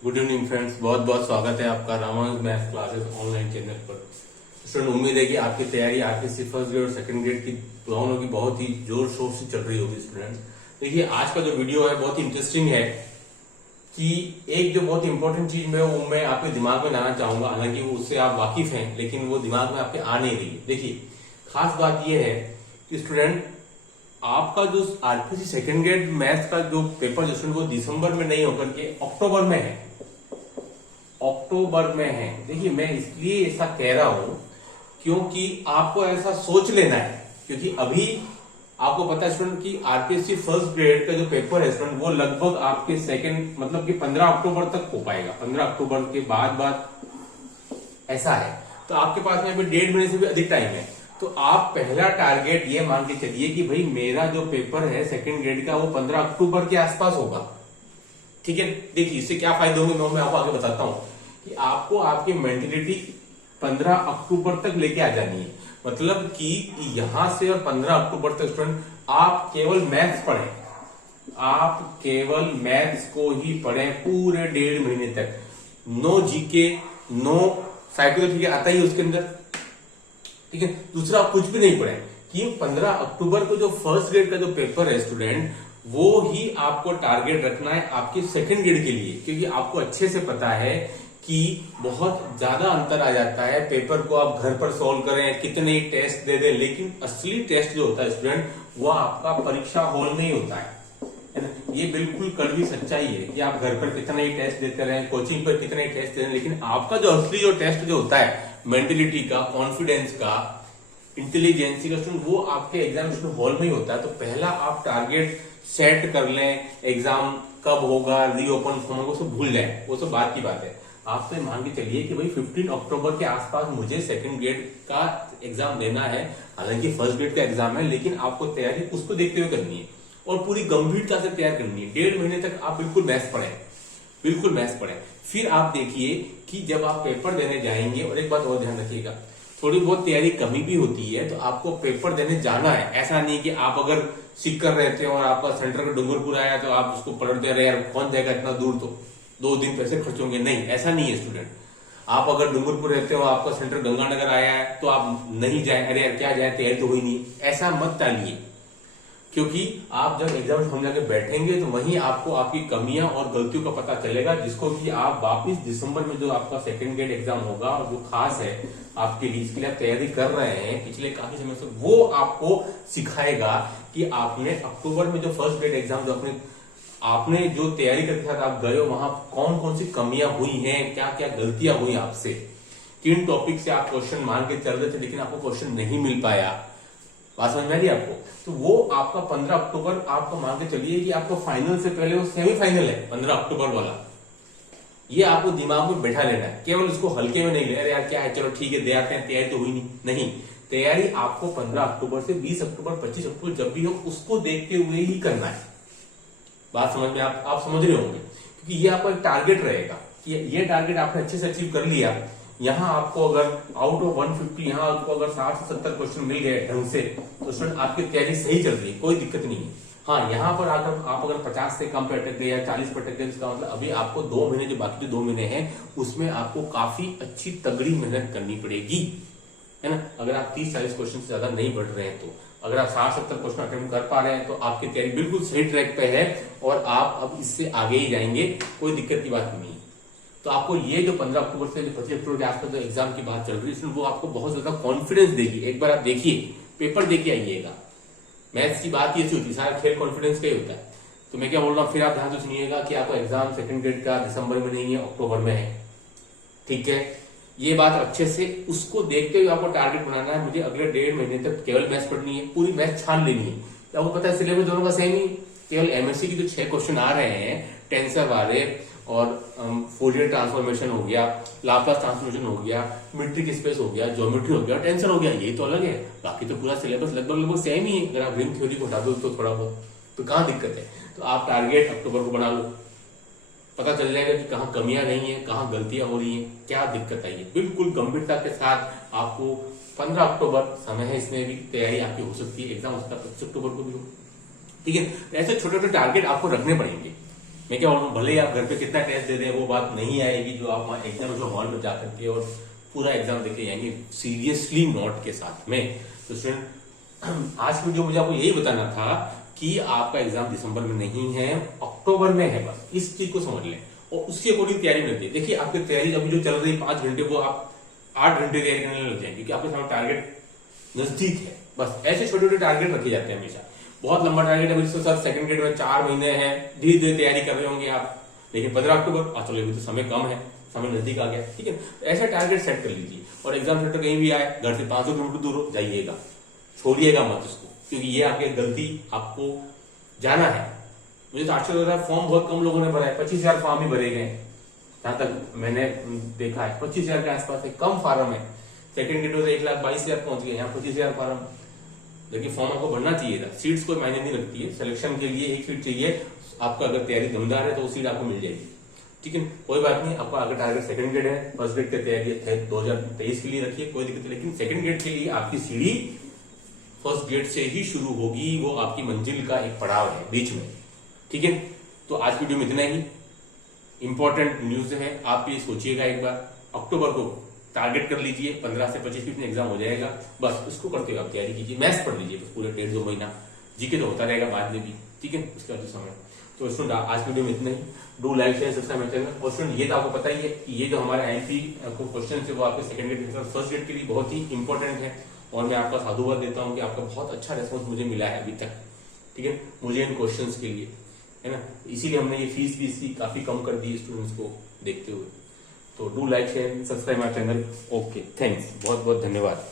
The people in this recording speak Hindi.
गुड इवनिंग फ्रेंड्स, बहुत बहुत स्वागत है आपका Ramanuj math classes online channel पर। स्टूडेंट, उम्मीद है कि आपकी तैयारी आरपीएससी फर्स्ट ग्रेड और सेकंड ग्रेड की दोनों की बहुत ही जोर शोर से चल रही होगी। स्टूडेंट देखिए, आज का जो वीडियो है बहुत ही इंटरेस्टिंग है कि एक जो बहुत इंपॉर्टेंट चीज मैं वो मैं आपके दिमाग में लाना चाहूंगा। हालांकि वो उससे आप वाकिफ हैं, लेकिन वो दिमाग में आपके आ नहीं रही है। देखिए, खास बात यह है कि स्टूडेंट आपका जो आरपीएससी सेकंड ग्रेड मैथ्स का जो पेपर जो स्टूडेंट वो दिसंबर में नहीं होकर के अक्टूबर में है। अक्टूबर में है। देखिए, मैं इसलिए ऐसा कह रहा हूं क्योंकि आपको ऐसा सोच लेना है, क्योंकि अभी आपको पता है स्टूडेंट कि आरपीएससी फर्स्ट ग्रेड का जो पेपर है स्टूडेंट वो लगभग आपके सेकंड मतलब कि 15 अक्टूबर तक हो पाएगा। 15 अक्टूबर के बाद ऐसा है, तो आपके पास में अभी 1.5 महीने से भी अधिक टाइम है। तो आप पहला टारगेट ये मान के चलिए कि भाई मेरा जो पेपर है सेकंड ग्रेड का वो 15 अक्टूबर के आसपास होगा। ठीक है, देखिए इससे क्या फायदे होंगे मैं आपको आगे बताता हूं कि आपको आपकी मेंटेलिटी 15 अक्टूबर तक लेके आ जानी है। मतलब कि यहां से और 15 अक्टूबर तक स्टूडेंट आप केवल मैथ्स पढ़ें, आप केवल मैथ्स को ही पढ़ें पूरे 1.5 महीने तक। नो जीके, नो साइको, ठीक है, आता ही उसके अंदर। ठीक है, दूसरा आप कुछ भी नहीं पढ़े कि 15 अक्टूबर को जो फर्स्ट ग्रेड का जो पेपर है स्टूडेंट वो ही आपको टारगेट रखना है आपके सेकंड ग्रेड के लिए, क्योंकि आपको अच्छे से पता है कि बहुत ज्यादा अंतर आ जाता है। पेपर को आप घर पर सॉल्व करें, कितने ही टेस्ट दे दें, लेकिन असली टेस्ट जो होता है स्टूडेंट वो आपका परीक्षा हॉल में ही होता है ना। ये बिल्कुल कड़वी सच्चाई है कि आप घर पर कितने ही टेस्ट देते रहे, कोचिंग पर कितने ही टेस्ट दे रहे, लेकिन आपका जो असली जो टेस्ट जो होता है मेंटेलिटी का, कॉन्फिडेंस का, इंटेलिजेंसी का स्टूडेंट वो आपके एग्जामिनेशन हॉल में ही होता है। तो पहला आप टारगेट सेट कर लें, एग्जाम कब होगा, रीओपन होगा, वो सब भूल जाए, वो सब बात की बात है। आप तो मान के चलिए कि भाई 15 अक्टूबर के आसपास मुझे सेकंड ग्रेड का एग्जाम देना है। हालांकि फर्स्ट ग्रेड का एग्जाम है, लेकिन आपको तैयारी उसको देखते हुए करनी है और पूरी गंभीरता से तैयार करनी है। 1.5 महीने तक आप बिल्कुल मैथ्स पढ़ें, बिल्कुल मैथ्स पढ़ें। फिर आप देखिए कि जब आप पेपर देने जाएंगे, और एक बात और ध्यान रखिएगा, थोड़ी बहुत तैयारी कमी भी होती है तो आपको पेपर देने जाना है। ऐसा नहीं कि आप अगर सीकर रहते हो और आपका सेंटर का डूंगरपुर आया तो आप उसको पलट दे रहे यार कौन जाएगा इतना दूर, तो 2 दिन पैसे खर्च होंगे। नहीं, ऐसा नहीं है स्टूडेंट। आप अगर डूंगरपुर रहते हो, आपका सेंटर गंगानगर आया है तो आप नहीं जाए, अरे यार क्या जाए, तैयारी तो हुई नहीं, ऐसा मत टालिए। क्योंकि आप जब एग्जाम हम जाके बैठेंगे तो वहीं आपको आपकी कमियां और गलतियों का पता चलेगा, जिसको कि आप वापिस दिसंबर में जो आपका सेकंड ग्रेड एग्जाम होगा और जो खास है आपके लिए, इसके लिए आप तैयारी कर रहे हैं पिछले काफी समय से, वो आपको सिखाएगा कि आपने अक्टूबर में जो फर्स्ट ग्रेड एग्जाम जो आपने जो तैयारी करके साथ आप गए हो वहां कौन कौन सी कमियां हुई हैं, क्या क्या गलतियां हुई आपसे, किन टॉपिक से आप क्वेश्चन मान के चल रहे थे लेकिन आपको क्वेश्चन नहीं मिल पाया। बात समझ में आ रही आपको? तो वो आपका 15 अक्टूबर आपको मान के चलिए कि आपको फाइनल से पहले वो सेमीफाइनल है 15 अक्टूबर वाला। ये आपको दिमाग में बैठा लेना है, केवल इसको हल्के में नहीं ले अरे यार क्या है, चलो ठीक है दे आते हैं, तैयारी तो हुई नहीं। तैयारी आपको 15 अक्टूबर से 20 अक्टूबर 25 अक्टूबर जब भी हो उसको देखते हुए ही करना है। बात समझ में आप समझ रहे होंगे, क्योंकि ये आपका एक टारगेट रहेगा कि ये टारगेट आपने अच्छे से अचीव कर लिया। यहाँ आपको अगर आउट ऑफ 150 यहाँ आपको अगर 60 से 70 क्वेश्चन मिल गए ढंग से, तो स्टूडेंट आपकी तैयारी सही चल रही है, कोई दिक्कत नहीं है। हाँ, यहाँ पर आकर आप अगर 50 से कम पे अटक गए या 40 पे अटक गए, इसका मतलब अभी आपको 2 महीने जो बाकी जो 2 महीने हैं उसमें आपको काफी अच्छी तगड़ी मेहनत करनी पड़ेगी, है ना। अगर आप 30-40 क्वेश्चन से ज्यादा नहीं बढ़ रहे हैं, तो अगर आप 60-70 क्वेश्चन अटेम्प्ट कर पा रहे हैं तो आपकी तैयारी बिल्कुल सही ट्रैक पे है और आप अब इससे आगे ही जाएंगे, कोई दिक्कत की बात नहीं है। तो आपको ये जो 15 अक्टूबर से 25 अक्टूबर के आसपास जो एग्जाम की बात चल रही है वो आपको बहुत ज्यादा कॉन्फिडेंस देगी। एक बार आप देखिए, पेपर देखिए आइएगा। मैथ्स की बात ये होती है, सारा खेल कॉन्फिडेंस का ही होता है। तो मैं क्या बोल रहा हूँ, फिर आप ध्यान से सुनिएगा कि आपका एग्जाम सेकंड ग्रेड का दिसंबर में नहीं है, अक्टूबर में है। ठीक है, ये बात अच्छे से उसको देखते हुए आपको टारगेट बनाना है। मुझे अगले 1.5 महीने तक केवल मैथ्स पढ़नी है, पूरी मैथ्स छान लेनी है। आपको पता है सिलेबस दोनों का सेम ही, केवल एमएससी की जो 6 क्वेश्चन आ रहे हैं टेंसर वाले और फोरियर ट्रांसफॉर्मेशन हो गया, लाप्लास ट्रांसफॉर्मेशन हो गया, मीट्रिक स्पेस हो गया, ज्योमेट्री हो गया, टेंसर हो गया, ये तो अलग है। बाकी तो पूरा सिलेबस लगभग सेम ही है। अगर आप रिंग थ्योरी को हटा दो तो थोड़ा बहुत, तो कहाँ दिक्कत है। तो आप टारगेट अक्टूबर को बना लो, पता चल जाएगा कि कहाँ कमियां रही हैं, कहाँ गलतियां हो रही हैं, क्या दिक्कत आई है। बिल्कुल गंभीरता के साथ आपको 15 अक्टूबर समय है, इसमें भी तैयारी आपकी हो सकती है। एग्जाम हो सकता है 25 अक्टूबर को भी हो। ठीक है, ऐसे छोटे छोटे टारगेट आपको रखने पड़ेंगे। मैं क्या बोल रहा हूँ, भले ही आप घर पे कितना टेस्ट दे दें वो बात नहीं आएगी जो आप एग्जाम जो हॉल में जाकर के और पूरा एग्जाम देके जाएंगे सीरियसली नोट के साथ में। तो स्टूडेंट आज वीडियो मुझे आपको यही बताना था कि आपका एग्जाम दिसंबर में नहीं है, अक्टूबर में है, बस इस चीज को समझ लें और उसके अकॉर्डिंग तैयारी में देखिए। देखिए आपकी तैयारी अभी जो चल रही है 5 घंटे, वो आप 8 घंटे तैयारी करने लग जाएंगे क्योंकि आपके सामने टारगेट नजदीक है। बस ऐसे छोटे छोटे टारगेट रखे जाते हैं हमेशा। बहुत लंबा टारगेट अभी तो सर सेकंड ग्रेड में 4 महीने हैं, धीरे धीरे तैयारी कर रहे होंगे आप, लेकिन 15 अक्टूबर चलो अभी तो समय कम है, समय नजदीक आ गया, ठीक है। ऐसा टारगेट सेट कर लीजिए और एग्जाम सेंटर कहीं भी आए, घर से 500 किलोमीटर दूर हो जाइएगा, छोड़िएगा मत उसको, क्योंकि ये आपकी गलती, आपको जाना है। मुझे तो आश्चर्य हो रहा है, फॉर्म बहुत कम लोगों ने भरा है, 25,000 फॉर्म ही भरे गए जहां तक मैंने देखा है, 25,000 के आसपास है, कम फार्म है। सेकंड ग्रेड में 1,22,000 पहुंच गए, यहाँ 25,000 फार्म। देखिए फॉर्म आपको भरना चाहिए था, सीट्स कोई मायने नहीं रखती है, सिलेक्शन के लिए एक सीट चाहिए आपका, अगर तैयारी दमदार है तो वो सीट आपको मिल जाएगी, ठीक है, कोई बात नहीं। आपका अगर टारगेट सेकंड ग्रेड है, फर्स्ट ग्रेड की तैयारी 2023 के लिए रखिए, कोई दिक्कत नहीं, लेकिन सेकंड ग्रेड के लिए आपकी सीढ़ी फर्स्ट ग्रेड से ही शुरू होगी, वो आपकी मंजिल का एक पड़ाव है बीच में, ठीक है। तो आज वीडियो में इतना ही। इंपॉर्टेंट न्यूज है, आप ये सोचिएगा एक बार, अक्टूबर को टारगेट कर लीजिए, 15 से 25 में एग्जाम हो जाएगा, बस उसको करते हुए आप तैयारी कीजिए, मैथ्स पढ़ लीजिए बस पूरे 1.5-2 महीना, जीके तो होता रहेगा बाद में भी, ठीक है, उसके बाद समय। तो स्टूडेंट आज वीडियो में इतना ही। डू लाइक शेयर सब्सक्राइब मेरे चैनल। और स्टूडेंट ये तो आपको पता ही है कि ये जो हमारे आईएमपी क्वेश्चन है वो आपके सेकंड ग्रेड के फर्स्ट ग्रेड के लिए बहुत ही इंपॉर्टेंट है, और मैं आपका साधुवाद देता हूँ कि आपका बहुत अच्छा रेस्पॉन्स मुझे मिला है अभी तक, ठीक है, मुझे इन क्वेश्चन के लिए, है ना, इसीलिए हमने ये फीस भी इसकी काफी कम कर दी स्टूडेंट्स को देखते हुए। तो do like share subscribe my channel. Okay, thanks, बहुत बहुत धन्यवाद।